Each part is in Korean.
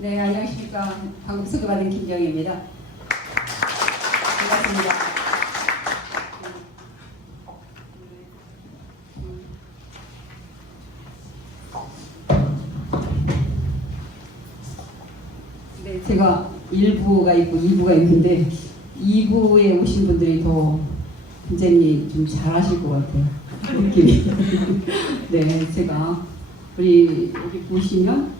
네, 안녕하십니까. 방금 소개받은 김정희입니다. 반갑습니다. 네, 제가 1부가 있고 2부가 있는데 2부에 오신 분들이 더 굉장히 좀 잘하실 것 같아요. 느낌이. 네, 제가 우리 여기 보시면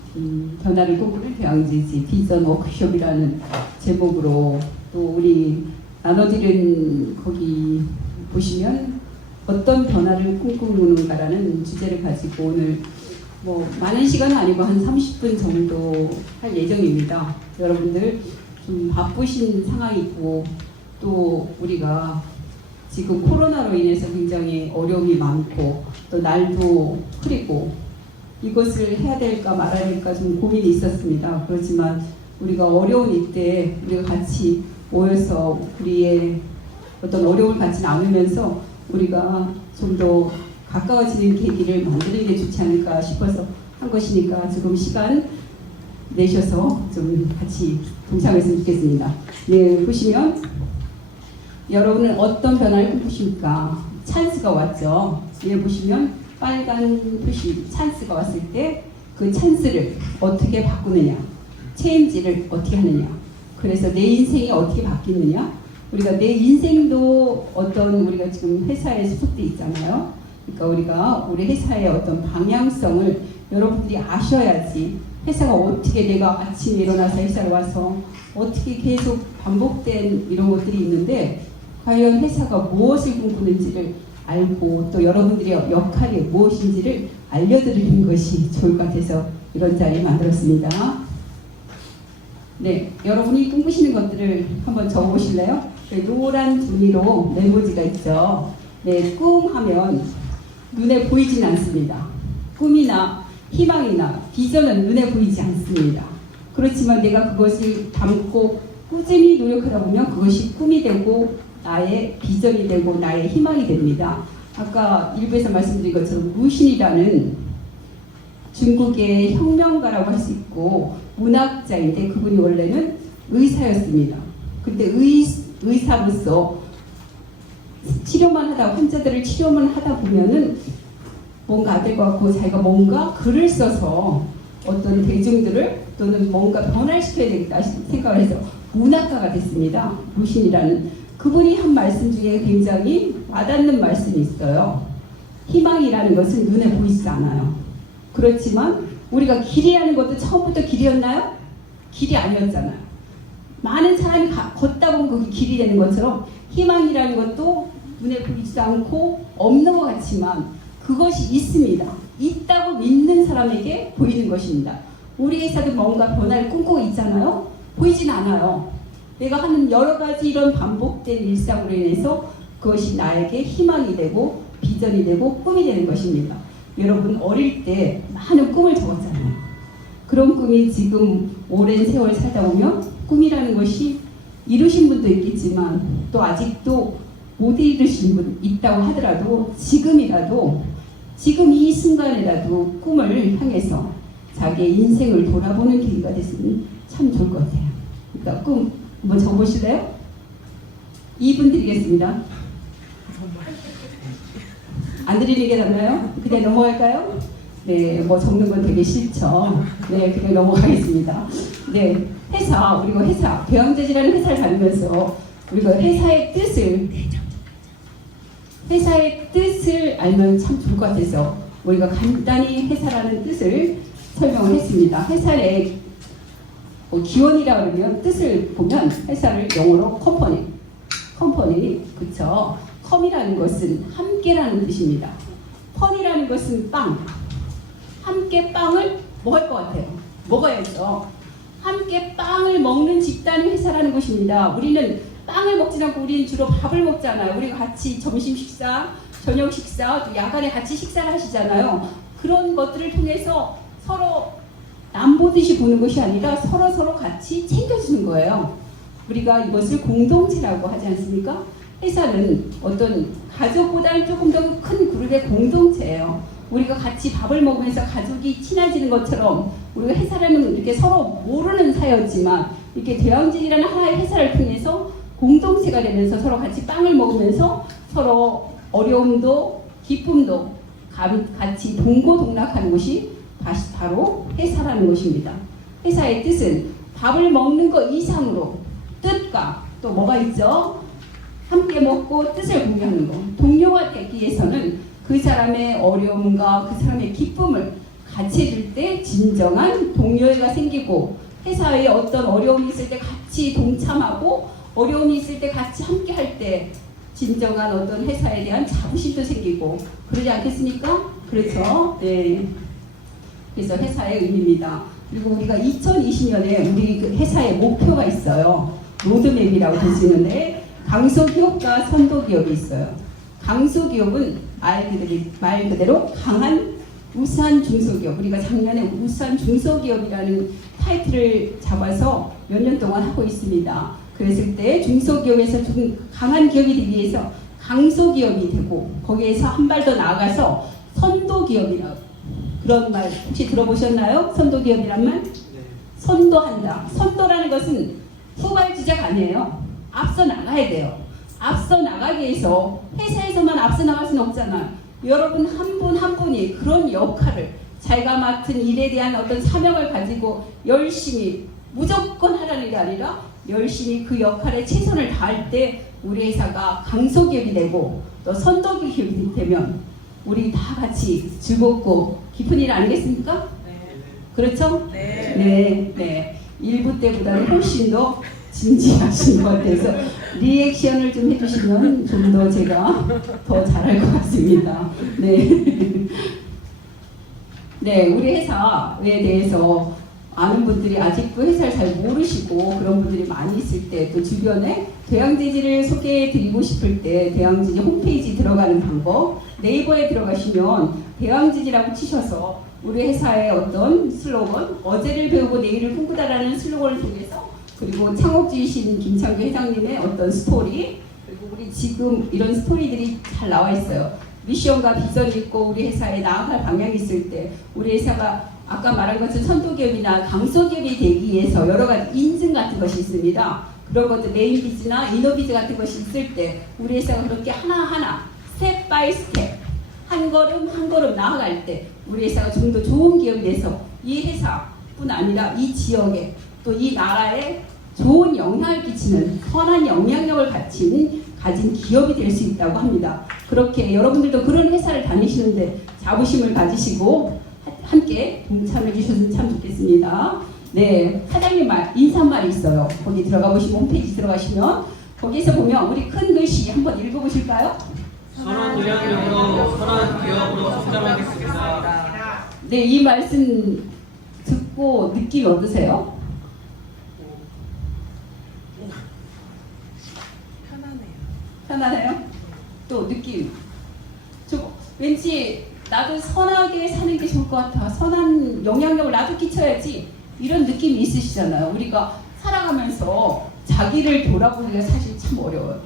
변화를 꿈꾸는 대항지지 비전 워크숍이라는 제목으로 또 우리 나눠드린 거기 보시면 어떤 변화를 꿈꾸는가라는 주제를 가지고 오늘 뭐 많은 시간은 아니고 한 30분 정도 할 예정입니다. 여러분들 좀 바쁘신 상황이고 또 우리가 지금 코로나로 인해서 굉장히 어려움이 많고 또 날도 흐리고 이것을 해야 될까 말아야 될까 좀 고민이 있었습니다. 그렇지만 우리가 어려운 이때 우리가 같이 모여서 우리의 어떤 어려움을 같이 나누면서 우리가 좀 더 가까워지는 계기를 만드는 게 좋지 않을까 싶어서 한 것이니까 조금 시간 내셔서 좀 같이 동참했으면 좋겠습니다. 네, 보시면 여러분은 어떤 변화를 꿈꾸십니까? 찬스가 왔죠. 여기 보시면 빨간 표시 찬스가 왔을 때 그 찬스를 어떻게 바꾸느냐, 체인지를 어떻게 하느냐. 그래서 내 인생이 어떻게 바뀌느냐. 우리가 내 인생도 어떤 우리가 지금 회사에 소속돼 있잖아요. 그러니까 우리가 우리 회사의 어떤 방향성을 여러분들이 아셔야지 회사가 어떻게 내가 아침에 일어나서 회사를 와서 어떻게 계속 반복된 이런 것들이 있는데 과연 회사가 무엇을 꿈꾸는지를 알고 또 여러분들의 역할이 무엇인지를 알려드리는 것이 좋을 것 같아서 이런 자리 만들었습니다. 네, 여러분이 꿈꾸시는 것들을 한번 적어보실래요? 노란 종이로 메모지가 있죠. 네, 꿈하면 눈에 보이진 않습니다. 꿈이나 희망이나 비전은 눈에 보이지 않습니다. 그렇지만 내가 그것을 담고 꾸준히 노력하다 보면 그것이 꿈이 되고 나의 비전이 되고 나의 희망이 됩니다. 아까 일부에서 말씀드린 것처럼 무신이라는 중국의 혁명가라고 할 수 있고 문학자인데 그분이 원래는 의사였습니다. 근데 의사로서 치료만 하다 환자들을 치료만 하다 보면은 뭔가 안 될 것 같고 자기가 뭔가 글을 써서 어떤 대중들을 또는 뭔가 변화시켜야 되겠다 생각을 해서 문학가가 됐습니다. 무신이라는 그분이 한 말씀 중에 굉장히 와닿는 말씀이 있어요. 희망이라는 것은 눈에 보이지 않아요. 그렇지만 우리가 길이라는 것도 처음부터 길이었나요? 길이 아니었잖아요. 많은 사람이 걷다 보면 그게 길이 되는 것처럼 희망이라는 것도 눈에 보이지도 않고 없는 것 같지만 그것이 있습니다. 있다고 믿는 사람에게 보이는 것입니다. 우리 회사도 뭔가 변화를 꿈꾸고 있잖아요. 보이진 않아요. 내가 하는 여러 가지 이런 반복된 일상으로 인해서 그것이 나에게 희망이 되고 비전이 되고 꿈이 되는 것입니다. 여러분 어릴 때 많은 꿈을 적었잖아요. 그런 꿈이 지금 오랜 세월 살다 보면 꿈이라는 것이 이루신 분도 있겠지만 또 아직도 못 이루신 분 있다고 하더라도 지금이라도 지금 이 순간이라도 꿈을 향해서 자기의 인생을 돌아보는 계기가 됐으면 참 좋을 것 같아요. 그러니까 꿈 한번 적어보실래요? 2분 드리겠습니다. 안 드리는 게 낫나요? 그냥 넘어갈까요? 네, 뭐 적는 건 되게 싫죠. 네, 그냥 넘어가겠습니다. 네, 우리가 회사, 대왕제지라는 회사를 다니면서 우리가 회사의 뜻을 알면 참 좋을 것 같아서 우리가 간단히 회사라는 뜻을 설명을 했습니다. 회사의 기원이라 그러면 뜻을 보면 회사를 영어로 컴퍼니, 그쵸? 컴이라는 것은 함께라는 뜻입니다. 펀이라는 것은 빵. 함께 빵을 뭐 할 것 같아요? 먹어야죠. 함께 빵을 먹는 집단이 회사라는 것입니다. 우리는 빵을 먹지 않고 우리는 주로 밥을 먹잖아요. 우리가 같이 점심 식사, 저녁 식사, 또 야간에 같이 식사를 하시잖아요. 그런 것들을 통해서 서로 남보듯이 보는 것이 아니라 서로 같이 챙겨주는 거예요. 우리가 이것을 공동체라고 하지 않습니까? 회사는 어떤 가족보다는 조금 더 큰 그룹의 공동체예요. 우리가 같이 밥을 먹으면서 가족이 친해지는 것처럼 우리가 회사라는 이렇게 서로 모르는 사이였지만 이렇게 대왕진이라는 하나의 회사를 통해서 공동체가 되면서 서로 같이 빵을 먹으면서 서로 어려움도 기쁨도 같이 동고동락하는 것이 바로 회사라는 것입니다. 회사의 뜻은 밥을 먹는 것 이상으로 뜻과 또 뭐가 있죠? 함께 먹고 뜻을 공유하는 것. 동료가 되기 위해서는 그 사람의 어려움과 그 사람의 기쁨을 같이 해줄 때 진정한 동료애가 생기고 회사에 어떤 어려움이 있을 때 같이 동참하고 어려움이 있을 때 같이 함께 할 때 진정한 어떤 회사에 대한 자부심도 생기고 그러지 않겠습니까? 그렇죠? 네. 그래서 회사의 의미입니다. 그리고 우리가 2020년에 우리 그 회사의 목표가 있어요. 로드맵이라고 볼 수 있는데 강소기업과 선도기업이 있어요. 강소기업은 말 그대로 강한 우수한 중소기업. 우리가 작년에 우수한 중소기업이라는 타이틀을 잡아서 몇 년 동안 하고 있습니다. 그랬을 때 중소기업에서 좀 강한 기업이 되기 위해서 강소기업이 되고 거기에서 한 발 더 나아가서 선도기업이라고 그런 말 혹시 들어보셨나요? 선도기업이란 말? 네. 선도한다. 선도라는 것은 후발주자가 아니에요. 앞서 나가야 돼요. 앞서 나가기 위해서 회사에서만 앞서 나갈 수는 없잖아요. 여러분 한 분 한 분이 그런 역할을 자기가 맡은 일에 대한 어떤 사명을 가지고 열심히 무조건 하라는 게 아니라 열심히 그 역할에 최선을 다할 때 우리 회사가 강소기업이 되고 또 선도기업이 되면 우리 다 같이 즐겁고 기쁜 일 아니겠습니까? 네. 그렇죠? 네. 네. 네. 일부 때보다는 훨씬 더 진지하신 것 같아서 리액션을 좀 해주시면 좀 더 제가 더 잘할 것 같습니다. 네. 네, 우리 회사에 대해서 아는 분들이 아직도 회사를 잘 모르시고 그런 분들이 많이 있을 때 또 주변에 대왕지지를 소개해드리고 싶을 때 대왕지지 홈페이지 들어가는 방법 네이버에 들어가시면 대왕지지라고 치셔서 우리 회사의 어떤 슬로건 어제를 배우고 내일을 꿈꾸다라는 슬로건을 통해서 그리고 창업주이신 김창규 회장님의 어떤 스토리 그리고 우리 지금 이런 스토리들이 잘 나와 있어요. 미션과 비전이 있고 우리 회사에 나아갈 방향이 있을 때 우리 회사가 아까 말한 것처럼 선도기업이나 강소기업이 되기 위해서 여러 가지 인증 같은 것이 있습니다. 그런 것들 네임비즈나 이노비즈 같은 것이 있을 때 우리 회사가 그렇게 하나하나 스텝 바이 스텝 한 걸음 한 걸음 나아갈 때 우리 회사가 좀 더 좋은 기업이 돼서 이 회사뿐 아니라 이 지역에 또 이 나라에 좋은 영향을 끼치는 선한 영향력을 가진 기업이 될 수 있다고 합니다. 그렇게 여러분들도 그런 회사를 다니시는데 자부심을 가지시고 함께 동참해 주셔서 참 좋겠습니다. 네, 사장님 인사말이 있어요. 거기 들어가 보시면 홈페이지 들어가시면 거기에서 보면 우리 큰 글씨 한번 읽어보실까요? 선한 영향력으로 선한 기업으로 성장하겠습니다. 네, 이 말씀 듣고 느낌이 어떠세요? 편하네요? 또 느낌. 왠지 나도 선하게 사는 게 좋을 것 같아. 선한 영향력을 나도 끼쳐야지. 이런 느낌이 있으시잖아요. 우리가 살아가면서 자기를 돌아보기가 사실 참 어려워요.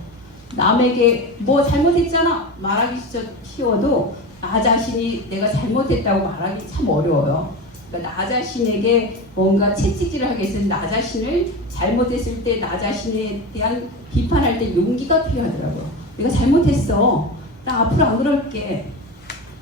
남에게 뭐 잘못했잖아 말하기 쉬워도 나 자신이 내가 잘못했다고 말하기 참 어려워요. 그러니까 나 자신에게 뭔가 채찍질을 하게 했을 때 나 자신을 잘못했을 때 나 자신에 대한 비판할 때 용기가 필요하더라고요. 내가 잘못했어. 나 앞으로 안 그럴게.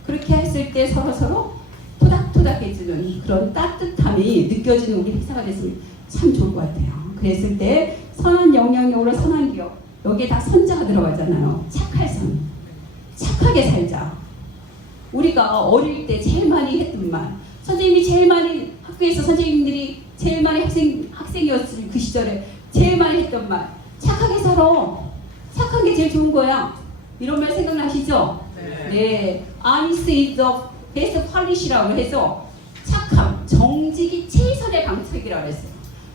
그렇게 했을 때 서로 토닥토닥해지는 그런 따뜻함이 느껴지는 우리 회사가 됐으면 참 좋을 것 같아요. 그랬을 때 선한 영향력으로 선한 기업 여기에 다 선자가 들어가잖아요. 착할 선. 착하게 살자. 우리가 어릴 때 제일 많이 했던 말 선생님이 제일 많이 학교에서 선생님들이 제일 많이 학생이었을 그 시절에 제일 많이 했던 말 착하게 살아. 착한 게 제일 좋은 거야. 이런 말 생각나시죠? 네. Honesty is the best quality라고 해서 착함, 정직이 최선의 방책이라고 했어요.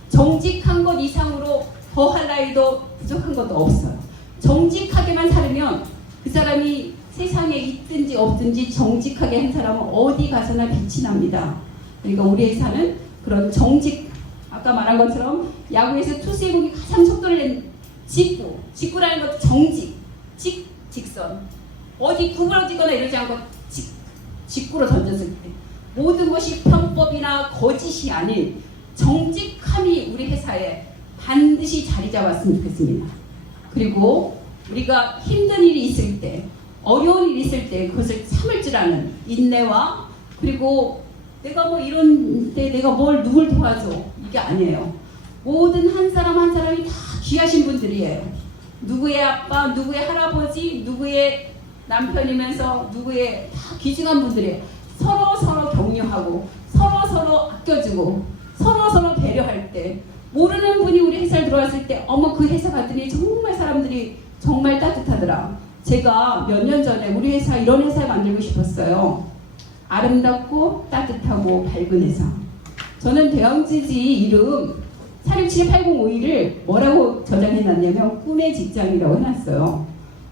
정직한 것 이상으로 더 할 나위도 부족한 것도 없어요. 정직하게만 살면 그 사람이 세상에 있든지 없든지 정직하게 한 사람은 어디 가서나 빛이 납니다. 그러니까 우리 회사는 그런 정직, 아까 말한 것처럼 야구에서 투수의 공이 가장 속도를 낸 직구라는 것도 정직, 직선. 어디 구부러지거나 이러지 않고 직구로 던졌을 때 모든 것이 편법이나 거짓이 아닌 정직함이 우리 회사에 반드시 자리 잡았으면 좋겠습니다. 그리고 우리가 힘든 일이 있을 때, 어려운 일이 있을 때 그것을 참을 줄 아는 인내와, 그리고 내가 뭐 이런 때 내가 뭘 누굴 도와줘, 이게 아니에요. 모든 한 사람 한 사람이 다 귀하신 분들이에요. 누구의 아빠, 누구의 할아버지, 누구의 남편이면서 누구의 다 귀중한 분들이에요. 서로 격려하고 서로 아껴주고 서로 배려할 때, 모르는 분이 우리 회사에 들어왔을 때 어머 그 회사 갔더니 정말 사람들이 정말 따뜻하더라. 제가 몇 년 전에 우리 회사 이런 회사 만들고 싶었어요. 아름답고 따뜻하고 밝은 회사. 저는 대왕지지 이름 467805를 뭐라고 저장해놨냐면 꿈의 직장이라고 해놨어요.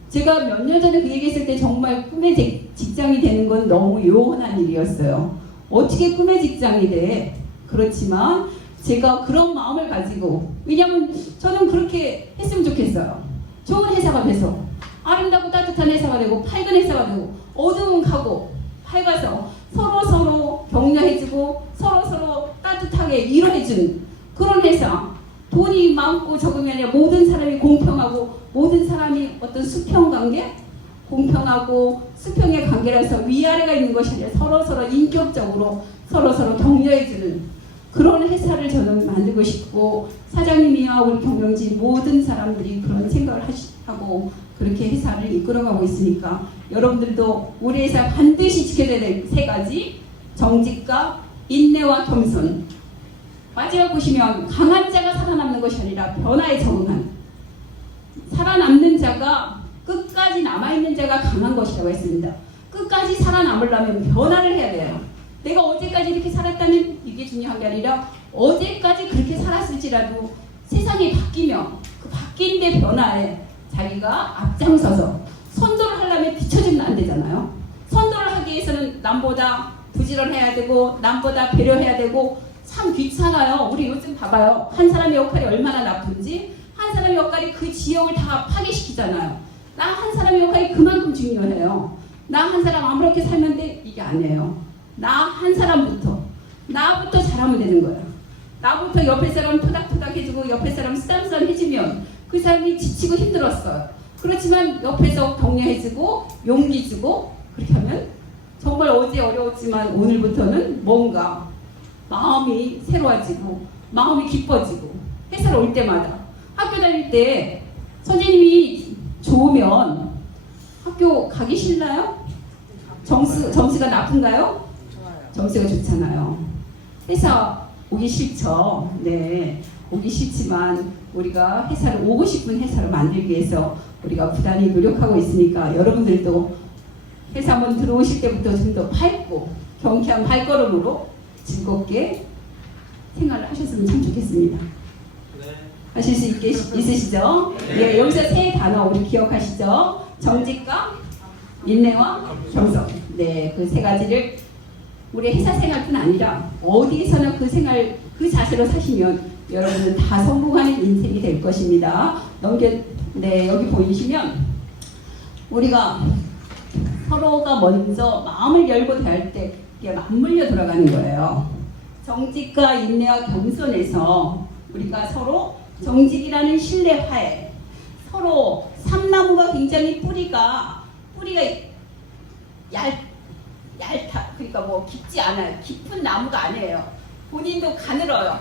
제가 몇 년 전에 그 얘기했을 때 정말 꿈의 직장이 되는 건 너무 요원한 일이었어요. 어떻게 꿈의 직장이 돼? 그렇지만 제가 그런 마음을 가지고, 왜냐면 저는 그렇게 했으면 좋겠어요. 좋은 회사가 돼서 아름답고 따뜻한 회사가 되고 밝은 회사가 되고, 어두운 가고 밝아서 서로 격려해주고 서로 따뜻하게 위로해준 그런 회사. 돈이 많고 적으면 아니라 모든 사람이 공평하고 모든 사람이 어떤 수평관계? 공평하고 수평의 관계라서 위아래가 있는 것이 아니라 서로 인격적으로 서로 격려해주는 그런 회사를 저는 만들고 싶고, 사장님이야 우리 경영진 모든 사람들이 그런 생각을 하고 그렇게 회사를 이끌어가고 있으니까 여러분들도 우리 회사 반드시 지켜야 될 세 가지: 정직과 인내와 겸손. 마지막 보시면 강한 자가 살아남는 것이 아니라 변화에 적응한, 살아남는 자가, 끝까지 남아있는 자가 강한 것이라고 했습니다. 끝까지 살아남으려면 변화를 해야 돼요. 내가 어제까지 이렇게 살았다면 이게 중요한 게 아니라 어제까지 그렇게 살았을지라도 세상이 바뀌면 그 바뀐 데 변화에 자기가 앞장서서 선도를 하려면 뒤처지면 안 되잖아요. 선도를 하기 위해서는 남보다 부지런해야 되고 남보다 배려해야 되고 참 귀찮아요. 우리 요즘 봐봐요. 한 사람의 역할이 얼마나 나쁜지, 한 사람의 역할이 그 지역을 다 파괴시키잖아요. 나 한 사람의 역할이 그만큼 중요해요. 나 한 사람 아무렇게 살면 돼? 이게 아니에요. 나 한 사람부터, 나부터 잘하면 되는 거예요. 나부터 옆에 사람 토닥토닥 해주고 옆에 사람 쓰담쓰담 해주면 그 사람이 지치고 힘들었어요. 그렇지만 옆에서 격려해주고 용기 주고 그렇게 하면 정말 어제 어려웠지만 오늘부터는 뭔가 마음이 새로워지고 마음이 기뻐지고, 회사를 올 때마다, 학교 다닐 때 선생님이 좋으면 학교 가기 싫나요? 점수가 나쁜가요? 점수가 좋잖아요. 회사 오기 싫죠. 네, 오기 싫지만 우리가 회사를 오고 싶은 회사를 만들기 위해서 우리가 부단히 노력하고 있으니까 여러분들도 회사 한번 들어오실 때부터 좀 더 밝고 경쾌한 발걸음으로 즐겁게 생활을 하셨으면 참 좋겠습니다. 네. 하실 수 있으시죠? 예, 여기서 세 단어 우리 기억하시죠? 정직과 인내와 겸손. 네, 그 세 가지를 우리 회사 생활뿐 아니라 어디에서나 그 생활, 그 자세로 사시면 여러분은 다 성공하는 인생이 될 것입니다. 네, 여기 보이시면 우리가 서로가 먼저 마음을 열고 대할 때 이게 맞물려 돌아가는 거예요. 정직과 인내와 겸손에서 우리가 서로 정직이라는 신뢰하에, 서로 삼나무가 굉장히 뿌리가 얇다. 그러니까 뭐 깊지 않아요. 깊은 나무가 아니에요. 본인도 가늘어요.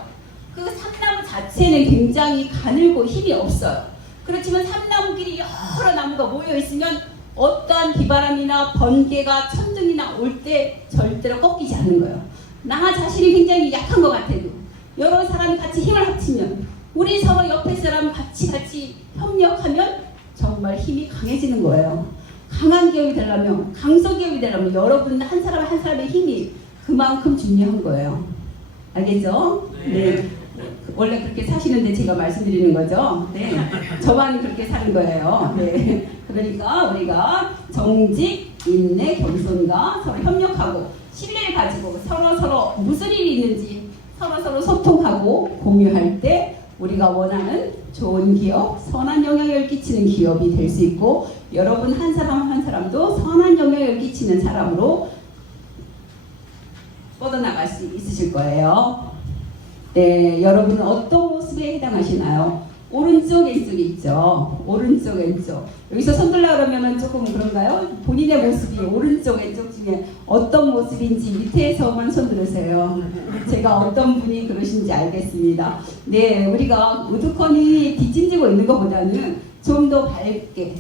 그 삼나무 자체는 굉장히 가늘고 힘이 없어요. 그렇지만 삼나무끼리 여러 나무가 모여 있으면 어떠한 비바람이나 번개가 천둥이나 올 때 절대로 꺾이지 않는 거예요. 나 자신이 굉장히 약한 것 같아도 여러 사람이 같이 힘을 합치면, 우리 서로 옆에 사람 같이 협력하면 정말 힘이 강해지는 거예요. 강한 기업이 되려면, 강소기업이 되려면 여러분 한 사람 한 사람의 힘이 그만큼 중요한 거예요. 알겠죠? 네. 원래 그렇게 사시는데 제가 말씀드리는 거죠. 네. 저만 그렇게 사는 거예요. 네. 그러니까 우리가 정직, 인내, 겸손과 서로 협력하고 신뢰를 가지고 서로 무슨 일이 있는지 서로 소통하고 공유할 때 우리가 원하는 좋은 기업, 선한 영향을 끼치는 기업이 될 수 있고, 여러분 한 사람 한 사람도 선한 영향을 끼치는 사람으로 뻗어나갈 수 있으실 거예요. 네, 여러분은 어떤 모습에 해당하시나요? 오른쪽, 왼쪽이 있죠. 오른쪽, 왼쪽. 여기서 손 들라 그러면은 조금 그런가요? 본인의 모습이 오른쪽, 왼쪽 중에 어떤 모습인지 밑에서만 손 들으세요. 제가 어떤 분이 그러신지 알겠습니다. 네, 우리가 우두커니 뒷짐지고 있는 것보다는 좀 더 밝게,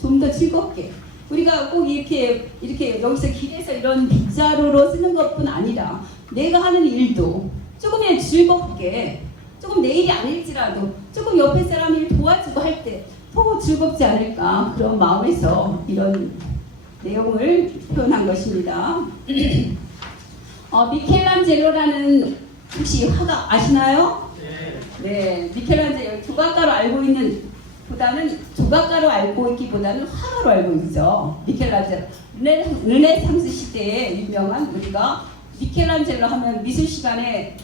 좀 더 즐겁게. 우리가 꼭 이렇게 여기서 길에서 이런 빗자루로 쓰는 것뿐 아니라 내가 하는 일도 조금이라도 즐겁게, 조금 내 일이 아닐지라도 조금 옆에 사람을 도와주고 할 때 더 즐겁지 않을까, 그런 마음에서 이런 내용을 표현한 것입니다. 미켈란젤로라는 혹시 화가 아시나요? 네, 미켈란젤로 조각가로 알고 있는 보다는 조각가로 알고 있기보다는 화가로 알고 있죠. 미켈란젤로 르네상스 시대에 유명한, 우리가 미켈란젤로 하면 미술 시간에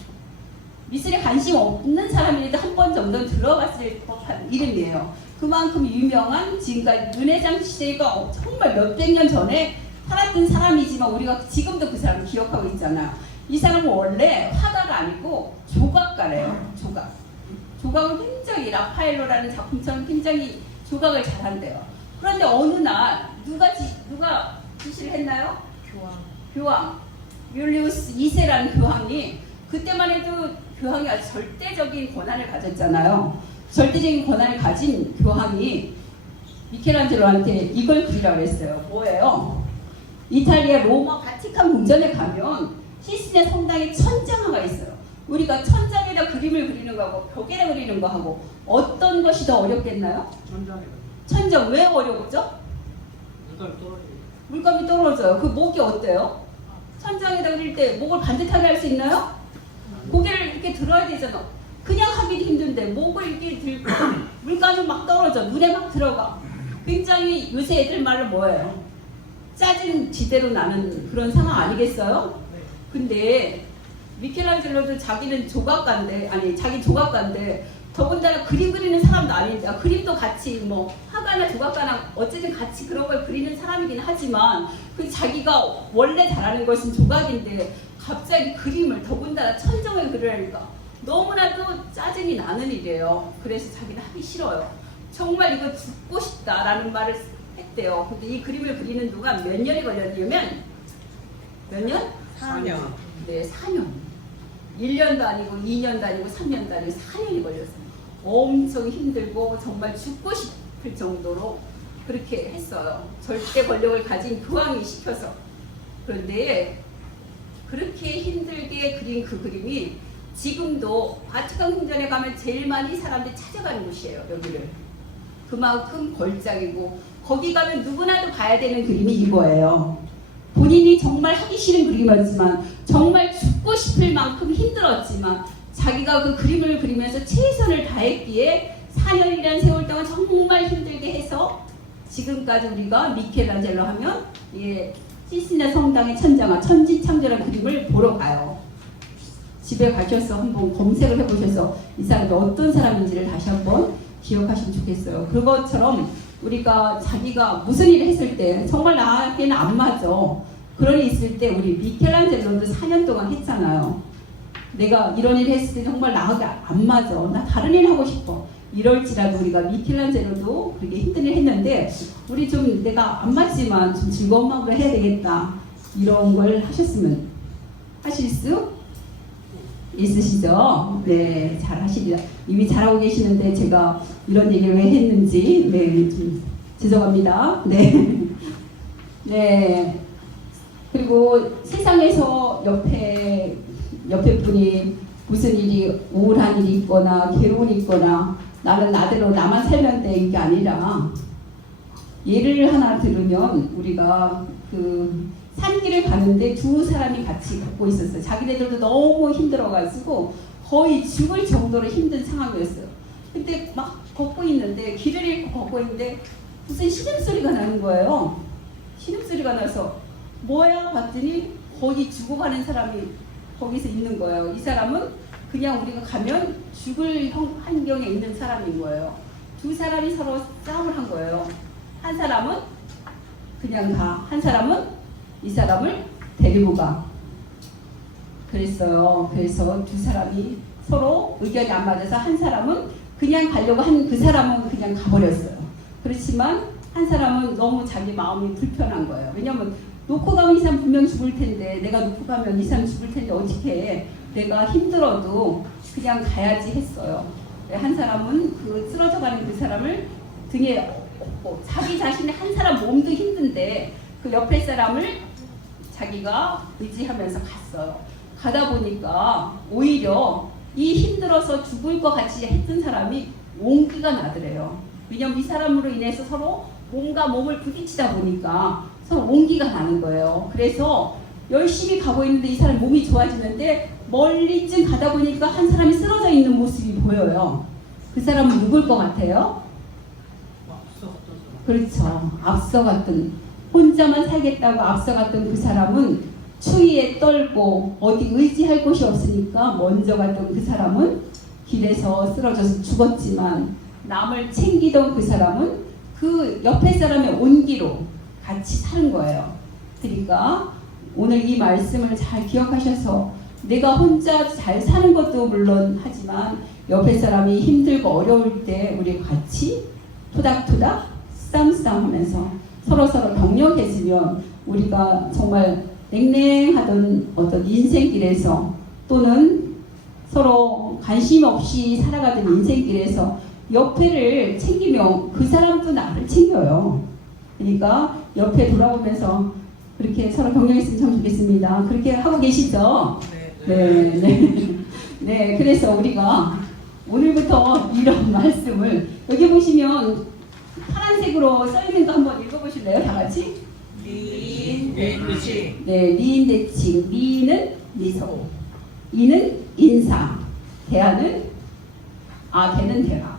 미술에 관심 없는 사람이라도 한 번 정도 들어봤을 법한 이름이에요. 그만큼 유명한, 지금까지 르네상스 시대가 정말 몇백 년 전에 살았던 사람이지만 우리가 지금도 그 사람을 기억하고 있잖아요. 이 사람은 원래 화가가 아니고 조각가래요. 조각을 굉장히, 라파엘로라는 작품처럼 굉장히 조각을 잘한대요. 그런데 어느 날 누가 지시를 했나요? 교황 율리우스 2세라는 교황이, 그때만 해도 교황이 아주 절대적인 권한을 가졌잖아요. 절대적인 권한을 가진 교황이 미켈란젤로한테 이걸 그리라고 했어요. 뭐예요? 이탈리아 로마 바티칸 궁전에 가면 시스티네 성당에 천장화가 있어요. 우리가 천장에다 그림을 그리는 거하고 벽에다 그리는 거하고 어떤 것이 더 어렵겠나요? 천장. 왜 어렵죠? 물감이 떨어져요. 그 목이 어때요? 천장에다 그릴 때 목을 반듯하게 할 수 있나요? 고개를 이렇게 들어야 되잖아. 그냥 하기도 힘든데 목을 이렇게 들고 물감이 막 떨어져. 눈에 막 들어가. 굉장히 요새 애들 말로 뭐예요? 짜증 지대로 나는 그런 상황 아니겠어요? 근데 미켈란젤로도 자기는 자기 조각가인데 더군다나 그림 그리는 사람도 아닌데, 그림도 같이 뭐 화가나 조각가나 어쨌든 같이 그런 걸 그리는 사람이긴 하지만 그 자기가 원래 잘하는 것은 조각인데 갑자기 그림을, 더군다나 천정을 그리려니까 너무나도 짜증이 나는 일이에요. 그래서 자기는 하기 싫어요. 정말 이거 죽고 싶다라는 말을 했대요. 근데 이 그림을 그리는 동안 몇 년이 걸렸냐면, 몇 년? 4년. 네, 4년. 1년도 아니고 2년도 아니고 3년도 아니고 4년이 걸렸어요. 엄청 힘들고 정말 죽고 싶을 정도로 그렇게 했어요. 절대 권력을 가진 교황이 시켜서. 그런데 그렇게 힘들게 그린 그 그림이 지금도 바티칸 궁전에 가면 제일 많이 사람들이 찾아가는 곳이에요. 여기를. 그만큼 걸작이고, 거기 가면 누구나도 봐야 되는 그림이 이거예요. 본인이 정말 하기 싫은 그림이었지만, 정말 죽고 싶을 만큼 힘들었지만 자기가 그 그림을 그리면서 최선을 다했기에 4년이라는 세월 동안 정말 힘들게 해서 지금까지 우리가 미켈란젤로 하면 시스티네 성당의 천장화, 천지창조라는 그림을 보러 가요. 집에 가셔서 한번 검색을 해보셔서 이 사람이 어떤 사람인지를 다시 한번 기억하시면 좋겠어요. 그것처럼 우리가 자기가 무슨 일을 했을 때 정말 나에게는 안 맞아, 그런 일이 있을 때, 우리 미켈란젤로도 4년 동안 했잖아요. 내가 이런 일을 했을 때 정말 나하고 안 맞아, 나 다른 일 하고 싶어, 이럴지라도 우리가 미켈란젤로도 그렇게 힘든 일 했는데, 우리 좀 내가 안 맞지만 좀 즐거운 마음으로 해야 되겠다, 이런 걸 하실 수 있으시죠? 네, 잘 하시리라. 이미 잘하고 계시는데 제가 이런 얘기를 왜 했는지, 좀 죄송합니다. 네. 네. 그리고 세상에서 옆에 분이 무슨 일이, 우울한 일이 있거나 괴로운 일이 있거나 나는 나대로 나만 살면 돼, 이게 아니라, 예를 하나 들으면 우리가 그 산길을 가는데 두 사람이 같이 걷고 있었어요. 자기네들도 너무 힘들어가지고 거의 죽을 정도로 힘든 상황이었어요. 근데 막 걷고 있는데, 길을 잃고 걷고 있는데 무슨 신음소리가 나는 거예요. 신음소리가 나서 뭐야 봤더니 거기 죽어가는 사람이 거기서 있는 거예요. 이 사람은 그냥 우리가 가면 죽을 환경에 있는 사람인 거예요. 두 사람이 서로 싸움을 한 거예요. 한 사람은 그냥 가, 한 사람은 이 사람을 데리고 가. 그랬어요. 그래서 두 사람이 서로 의견이 안 맞아서 한 사람은 그냥 가려고 한 그 사람은 그냥 가버렸어요. 그렇지만 한 사람은 너무 자기 마음이 불편한 거예요. 왜냐면 놓고 가면 이 사람 분명 죽을 텐데, 내가 놓고 가면 이 사람 죽을 텐데 어떻게 해. 내가 힘들어도 그냥 가야지 했어요. 한 사람은 그 쓰러져가는 그 사람을 등에 업고, 자기 자신의 한 사람 몸도 힘든데 그 옆에 사람을 자기가 의지하면서 갔어요. 가다 보니까 오히려 이 힘들어서 죽을 것 같이 했던 사람이 온기가 나더래요. 왜냐면 이 사람으로 인해서 서로 몸과 몸을 부딪히다 보니까 서로 온기가 나는 거예요. 그래서 열심히 가고 있는데 이 사람 몸이 좋아지는데 멀리쯤 가다 보니까 한 사람이 쓰러져 있는 모습이 보여요. 그 사람은 누굴 것 같아요? 그렇죠. 앞서갔던, 혼자만 살겠다고 앞서갔던 그 사람은 추위에 떨고 어디 의지할 곳이 없으니까 먼저 갔던 그 사람은 길에서 쓰러져서 죽었지만, 남을 챙기던 그 사람은 그 옆에 사람의 온기로 같이 사는 거예요. 그러니까 오늘 이 말씀을 잘 기억하셔서, 내가 혼자 잘 사는 것도 물론 하지만 옆에 사람이 힘들고 어려울 때 우리 같이 토닥토닥 쌈쌈하면서 서로서로 격려해주면 우리가 정말 냉랭하던 어떤 인생길에서, 또는 서로 관심 없이 살아가던 인생길에서 옆에를 챙기면 그 사람도 나를 챙겨요. 그러니까 옆에 돌아보면서 그렇게 서로 격려했으면 참 좋겠습니다. 그렇게 하고 계시죠? 네. 그래서 우리가 오늘부터 이런 말씀을, 여기 보시면 파란색으로 써있는 거 한번 읽어보실래요? 다 같이? 미인대칭. 네, 미인대칭. 미는 미소, 이는 인사, 대는 대화,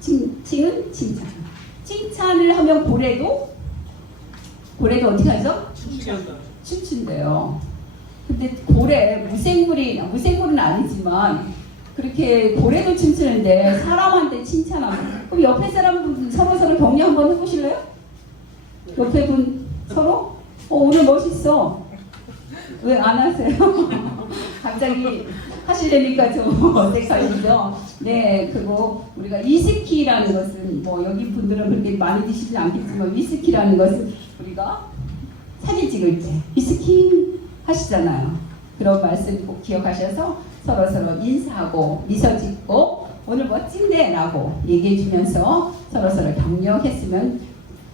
칭은 칭찬. 칭찬을 하면 고래도 어떻게 하죠? 춤춘대요. 근데 고래, 무생물은 아니지만 그렇게 고래도 춤추는데 사람한테 칭찬하면, 그럼 옆에 사람분 서로 격려 한번 해보실래요? 옆에 분 서로? 오늘 멋있어. 왜 안 하세요? 갑자기 하시려니까 좀 어색하시죠? 네, 그리고 우리가 위스키라는 것은, 뭐 여기 분들은 그렇게 많이 드시지 않겠지만, 위스키라는 것은 우리가 사진 찍을 때 위스키 하시잖아요. 그런 말씀 꼭 기억하셔서 서로서로 인사하고 미소 짓고 오늘 멋진데 라고 얘기해 주면서 서로서로 격려했으면,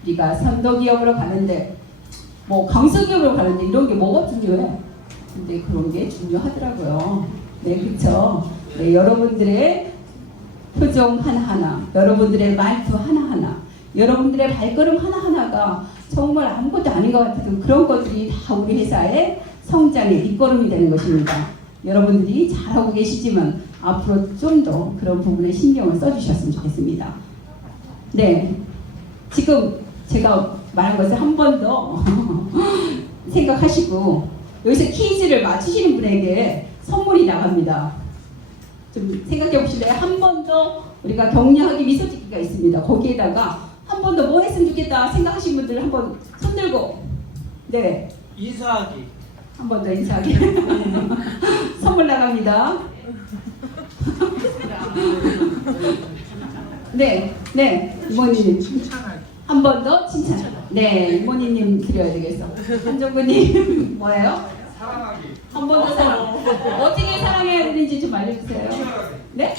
우리가 선도기업으로 가는데, 뭐 강서기업으로 가는데 이런 게 뭐가 중요해? 근데 그런 게 중요하더라고요. 네, 그렇죠. 네, 여러분들의 표정 하나하나, 여러분들의 말투 하나하나, 여러분들의 발걸음 하나하나가 정말 아무것도 아닌 것 같아도 그런 것들이 다 우리 회사의 성장의 밑거름이 되는 것입니다. 여러분들이 잘하고 계시지만 앞으로 좀 더 그런 부분에 신경을 써주셨으면 좋겠습니다. 네, 지금 제가 말한 것을 한 번 더 생각하시고, 여기서 퀴즈를 맞추시는 분에게 선물이 나갑니다. 좀 생각해 보실래요? 한 번 더 우리가 격려하기 미소 짓기가 있습니다. 거기에다가 한 번 더 뭐 했으면 좋겠다 생각하시는 분들 한번 손 들고, 네, 인사하기. 한 번 더 인사하기. 선물 나갑니다. 네, 이모님 한 번 더 칭찬. 네, 이모님 드려야 되겠어. 한정구님 뭐예요? 사랑하기. 한 번 더 사랑. 어떻게 사랑해야 되는지 좀 알려주세요. 네?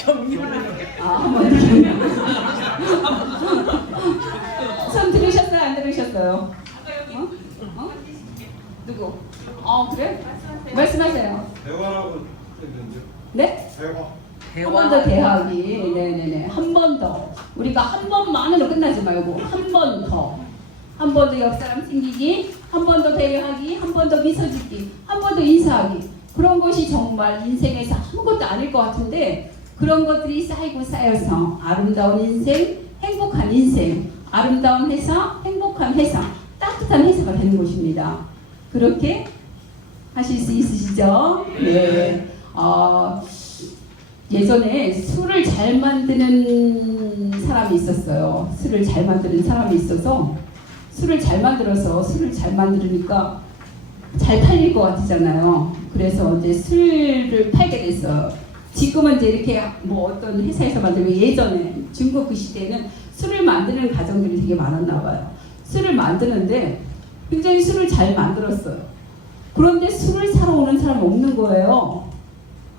한 번 더. 손 들으셨어요? 안 들으셨어요? 누구? 그래? 말씀하세요. 대화라고 했는데. 네? 대화. 한 번 더 대하기. 네네네. 한 번 더. 우리가 한 번만으로 끝나지 말고 한 번 더. 한 번 더 옆 사람 챙기기, 한 번 더 배려하기, 한 번 더 미소 짓기, 한 번 더 인사하기. 그런 것이 정말 인생에서 아무것도 아닐 것 같은데, 그런 것들이 쌓이고 쌓여서 아름다운 인생, 행복한 인생, 아름다운 회사, 행복한 회사, 따뜻한 회사가 되는 것입니다. 그렇게 하실 수 있으시죠? 네. 예전에 술을 잘 만드는 사람이 있었어요. 술을 잘 만드는 사람이 있어서, 술을 잘 만들어서 술을 잘 만들으니까 잘 팔릴 것 같잖아요. 그래서 이제 술을 팔게 됐어요. 지금은 이제 이렇게 뭐 어떤 회사에서 만들고 예전에 중국 그 시대에는 술을 만드는 가정들이 되게 많았나 봐요. 술을 만드는데 굉장히 술을 잘 만들었어요. 그런데 술을 사러 오는 사람이 없는 거예요.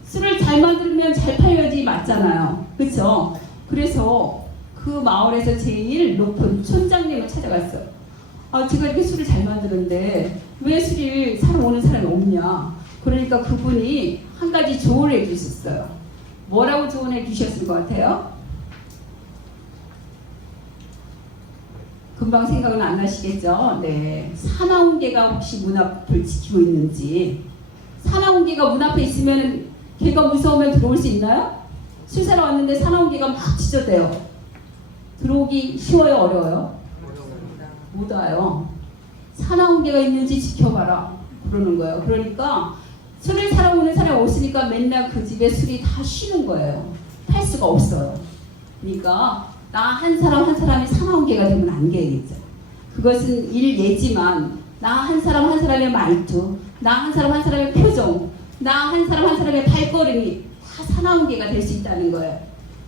술을 잘 만들면 잘 팔려야지 맞잖아요. 그렇죠? 그래서 그 마을에서 제일 높은 촌장님을 찾아갔어요. 아, 제가 이렇게 술을 잘 만드는데 왜 술을 사러 오는 사람이 없냐. 그러니까 그분이 한 가지 조언을 해주셨어요. 뭐라고 조언해 주셨을 것 같아요? 금방 생각은 안 나시겠죠? 네. 사나운개가 혹시 문 앞을 지키고 있는지. 사나운개가 문 앞에 있으면 개가 무서우면 들어올 수 있나요? 술 사러 왔는데 사나운개가 막 짖어대요. 들어오기 쉬워요? 어려워요? 못 와요. 사나운개가 있는지 지켜봐라. 그러는 거예요. 그러니까 술을 사러 오는 사람이 없으니까 맨날 그 집에 술이 다 쉬는 거예요. 팔 수가 없어요. 그러니까 나 한 사람 한 사람이 사나운개가 되면 안 되겠죠. 그것은 일예지만 나 한 사람 한 사람의 말투, 나 한 사람 한 사람의 표정, 나 한 사람 한 사람의 발걸음이 다 사나운개가 될 수 있다는 거예요.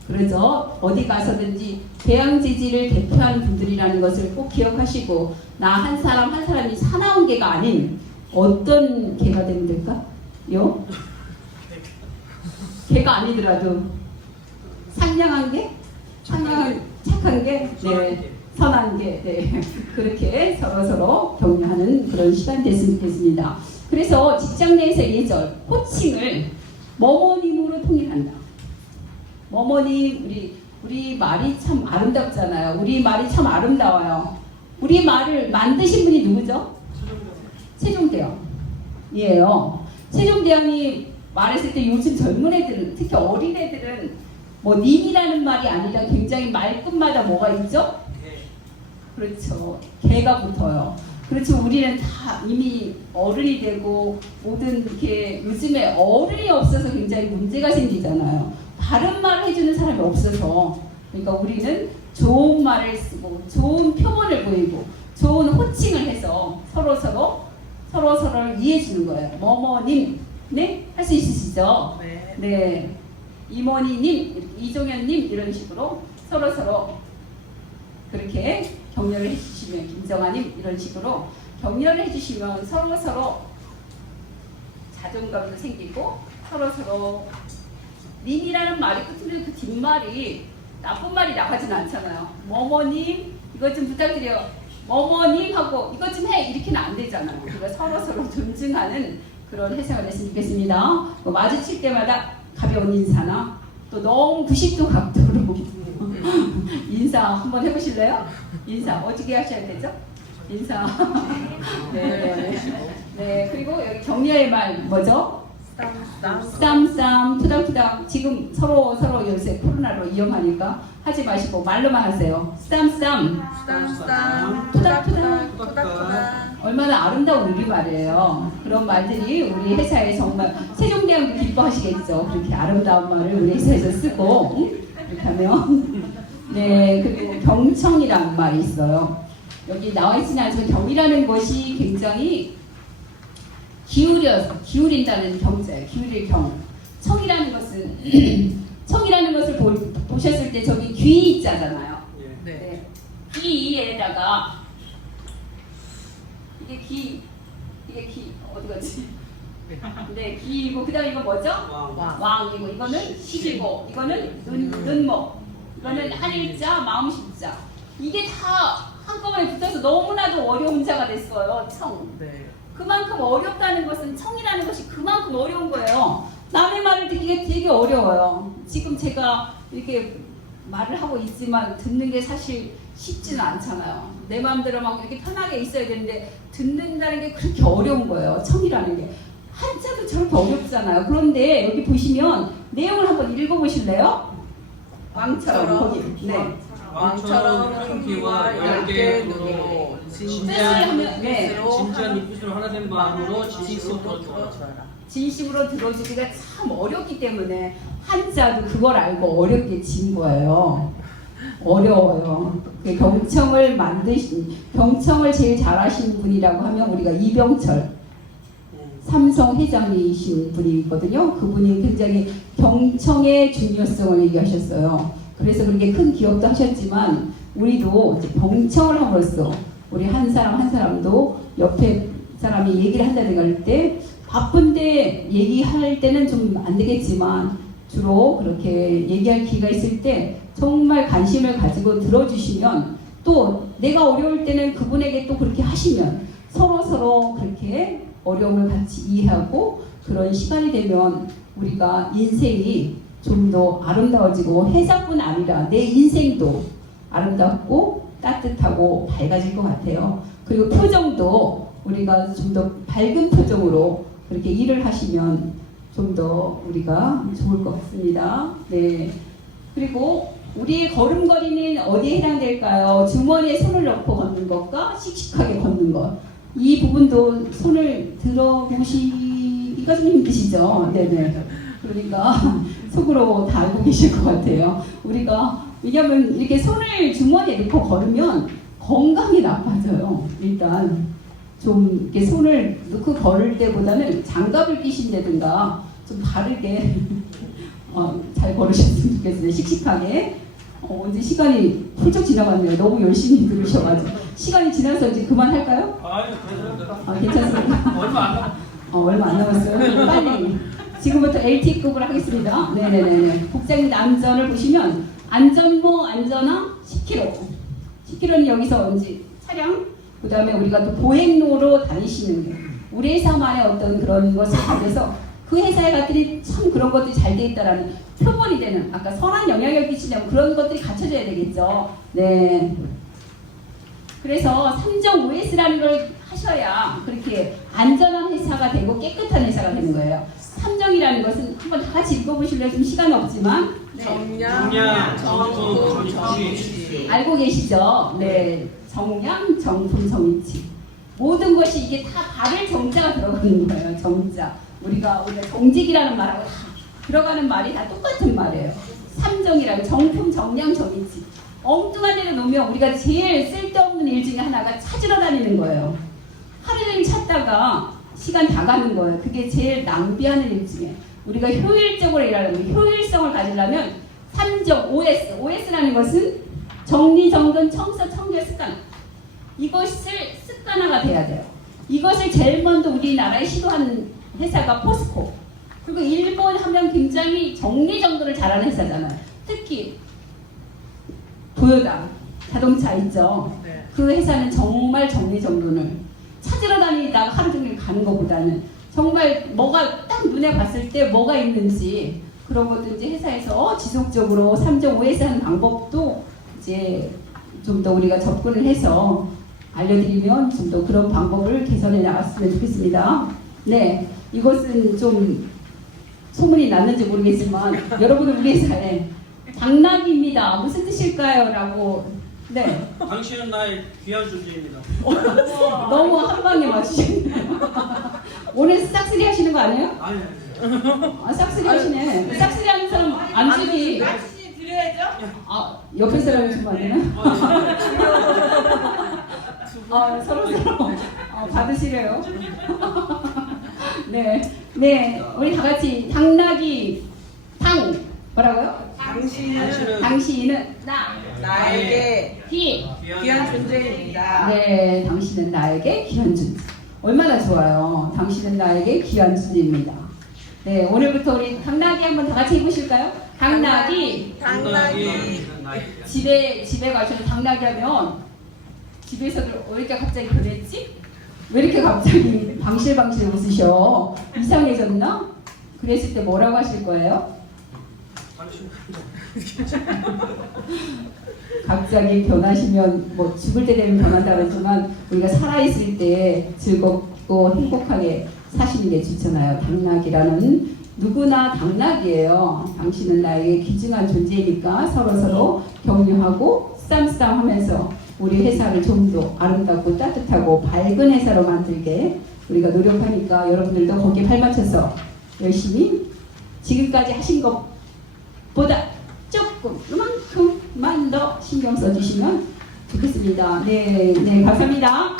그래서 어디 가서든지 배양지지를 대표하는 분들이라는 것을 꼭 기억하시고 나 한 사람 한 사람이 사나운개가 아닌 어떤 개가 되면 될까요? 개가 아니더라도 상냥한 개? 상냥한 착한 개? 네. 선한 게 네. 그렇게 서로 격려하는 그런 시간 됐으면 좋겠습니다. 그래서 직장 내에서 예절, 호칭을 뭐뭐님으로 통일한다. 뭐뭐님, 우리 말이 참 아름답잖아요. 우리 말이 참 아름다워요. 우리 말을 만드신 분이 누구죠? 세종대왕이에요. 세종대왕이 말했을 때 요즘 젊은 애들은, 특히 어린 애들은 뭐 님이라는 말이 아니라 굉장히 말끝마다 뭐가 있죠? 그렇죠. 개가 붙어요. 그렇죠. 우리는 다 이미 어른이 되고 모든 이렇게 요즘에 어른이 없어서 굉장히 문제가 생기잖아요. 바른 말을 해주는 사람이 없어서. 그러니까 우리는 좋은 말을 쓰고 좋은 표본을 보이고 좋은 호칭을 해서 서로를 이해해 주는 거예요. 뭐뭐님, 네? 할 수 있으시죠? 네. 이모니님, 이종현님 이런 식으로 서로 그렇게 격려를 해주시면 김정아님 이런 식으로 격려를 해주시면 서로 자존감도 생기고 서로 님이라는 말이 끝이면 그 뒷말이 나쁜 말이 나가진 않잖아요. 뭐뭐님 이것 좀 부탁드려요. 뭐뭐님 하고 이것 좀 해 이렇게는 안 되잖아요. 그러니까 서로 존중하는 그런 회사가 됐으면 좋겠습니다. 마주칠 때마다 가벼운 인사나 또 너무 90도 각도로 인사 한번 해보실래요? 인사 어떻게 하셔야 되죠? 인사. 네. 그리고 여기 격려의 말 뭐죠? 쌈, 투닥투닥. 지금 서로 요새 코로나로 위험하니까 하지 마시고 말로만 하세요. 쌈, 투닥투닥. 얼마나 아름다운 우리말이에요. 그런 말들이 우리 회사에 정말 세종대왕도 기뻐하시겠죠. 그렇게 아름다운 말을 우리 회사에서 쓰고 이렇게 하면. 네, 그리고 경청이라는 말이 있어요. 여기 나와 있지는 않지만 경이라는 것이 굉장히 기울인다는 경자예요. 기울일 경. 청이라는 것을 보셨을 때 저기 귀 있잖아요. 네. 귀에다가 이게 귀 어디 갔지? 네, 귀이고 그다음 이거 뭐죠? 왕이고 이거는 시이고 이거는 눈목. 이거는 한일자, 마음십자. 이게 다 한꺼번에 붙어서 너무나도 어려운 자가 됐어요. 청. 그만큼 어렵다는 것은 청이라는 것이 그만큼 어려운 거예요. 남의 말을 듣기가 되게 어려워요. 지금 제가 이렇게 말을 하고 있지만 듣는 게 사실 쉽지는 않잖아요. 내 마음대로 막 이렇게 편하게 있어야 되는데 듣는다는 게 그렇게 어려운 거예요. 청이라는 게. 한자도 저렇게 어렵잖아요. 그런데 여기 보시면 내용을 한번 읽어보실래요? 왕처럼 거기. 네. 왕처럼 큰 귀와 10개의 눈으로 진지한 눈빛으로 하나 된 마음으로 진심으로 들어주라. 진심으로 들어주기가 참 어렵기 때문에 한자도 그걸 알고 어렵게 진 거예요. 어려워요. 그 경청을 제일 잘하시는 분이라고 하면 우리가 이병철 삼성 회장이신 분이거든요. 그분이 굉장히 경청의 중요성을 얘기하셨어요. 그래서 그렇게 큰 기업도 하셨지만 우리도 이제 경청을 함으로써 우리 한 사람 한 사람도 옆에 사람이 얘기를 한다든가 할 때 바쁜데 얘기할 때는 좀 안 되겠지만 주로 그렇게 얘기할 기회가 있을 때 정말 관심을 가지고 들어주시면 또 내가 어려울 때는 그분에게 또 그렇게 하시면 서로 그렇게 어려움을 같이 이해하고 그런 시간이 되면 우리가 인생이 좀 더 아름다워지고 회사뿐 아니라 내 인생도 아름답고 따뜻하고 밝아질 것 같아요. 그리고 표정도 우리가 좀 더 밝은 표정으로 그렇게 일을 하시면 좀 더 우리가 좋을 것 같습니다. 네. 그리고 우리의 걸음걸이는 어디에 해당될까요? 주머니에 손을 넣고 걷는 것과 씩씩하게 걷는 것. 이 부분도 손을 들어보시기가 좀 힘드시죠? 네네. 그러니까 속으로 다 알고 계실 것 같아요. 우리가 왜냐하면 이렇게 손을 주머니에 넣고 걸으면 건강이 나빠져요. 일단 좀 이렇게 손을 넣고 걸을 때보다는 장갑을 끼신다든가 좀 바르게 잘 걸으셨으면 좋겠어요. 씩씩하게. 이제 시간이 훌쩍 지나갔네요. 너무 열심히 들으셔가지고 시간이 지나서 이제 그만할까요? 아니, 괜찮습니다. 괜찮습니다. 얼마 안 남았어요. 얼마 안 남았어요. 그럼 빨리 지금부터 LTE급을 하겠습니다. 네네네. 국장님 안전을 보시면 안전모 안전화 10km. 10km는 여기서 이제 차량, 그 다음에 우리가 또 보행로로 다니시는 게 우리 회사만의 어떤 그런 것을 가져서 그 회사에 갔더니 참 그런 것들이 잘 돼 있다라는 표본이 되는 아까 선한 영향력을 끼치려면 그런 것들이 갖춰져야 되겠죠. 네. 그래서 3정 OS라는 걸 하셔야 그렇게 안전한 회사가 되고 깨끗한 회사가 되는 거예요. 3정이라는 것은 한번 다 같이 읽어보실래요? 좀 시간은 없지만 정량, 정품, 정의치. 알고 계시죠? 네. 정량, 정품, 정의치. 모든 것이 이게 다 발을 정자가 들어가는 거예요. 정자. 우리가 정직이라는 말하고 다 들어가는 말이 다 똑같은 말이에요. 삼정이라고 정품, 정량, 정의치. 엉뚱한 데로 놓으면 우리가 제일 쓸데없는 일 중에 하나가 찾으러 다니는 거예요. 하루 종일 찾다가 시간 다 가는 거예요. 그게 제일 낭비하는 일 중에. 우리가 효율적으로 일하려면 효율성을 가지려면 3정 OS. OS라는 것은 정리, 정돈, 청소, 청결, 습관. 이것을 습관화가 돼야 돼요. 이것을 제일 먼저 우리나라에 시도한 회사가 포스코. 그리고 일본 하면 굉장히 정리정돈을 잘하는 회사잖아요. 특히 도요타 자동차 있죠. 네. 그 회사는 정말 정리정돈을 찾으러 다니다가 하루 종일 가는 것보다는 정말 뭐가 딱 눈에 봤을 때 뭐가 있는지 그런 것도 이제 회사에서 지속적으로 3종 OS 하는 방법도 이제 좀 더 우리가 접근을 해서 알려드리면 좀 더 그런 방법을 개선해 나갔으면 좋겠습니다. 네, 이것은 좀 소문이 났는지 모르겠지만 여러분은 우리 회사에 당나귀입니다. 무슨 뜻일까요? 라고. 네. 당신은 나의 귀한 존재입니다. 너무 한 방에 맞추시네요. 오늘 싹쓸이 하시는 거 아니에요? 아니, 싹쓸이 하시네. 싹쓸이 하는 사람 안 주기. 같이 드려야죠? 옆에 사람 주면 안 되나? 서로 받으시래요. 네. 네. 우리 다 같이 당나귀, 뭐라고요? 당신은 나에게 귀한 존재입니다. 네, 당신은 나에게 귀한 존재. 얼마나 좋아요. 당신은 나에게 귀한 존재입니다. 네, 오늘부터 우리 당나귀 한번 다 같이 해보실까요? 당나귀. 집에 가셔서 당나귀 하면 집에서도 왜 이렇게 갑자기 그랬지? 왜 이렇게 갑자기 방실방실 웃으셔? 이상해졌나? 그랬을 때 뭐라고 하실 거예요? 갑자기 변하시면 뭐 죽을 때 되면 변한다 그러지만 우리가 살아있을 때 즐겁고 행복하게 사시는 게 좋잖아요. 당나귀라는 누구나 당나귀예요. 당신은 나에게 귀중한 존재니까 서로서로 격려하고 쌈쌈하면서 우리 회사를 좀 더 아름답고 따뜻하고 밝은 회사로 만들게 우리가 노력하니까 여러분들도 거기에 발맞춰서 열심히 지금까지 하신 것보다 조금 이만큼만 더 신경 써주시면 좋겠습니다. 네, 감사합니다.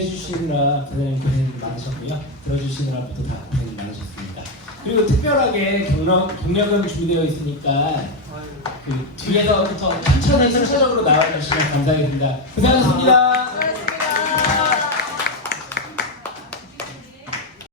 준비해주시느라 대단히 고생 많으셨고요. 들어주시느라 모두 다 고생 많으셨습니다. 그리고 특별하게 경력은 준비되어 있으니까 그 뒤에서부터 천천히 순차적으로 나와주시면 감사하겠습니다. 고생하셨습니다.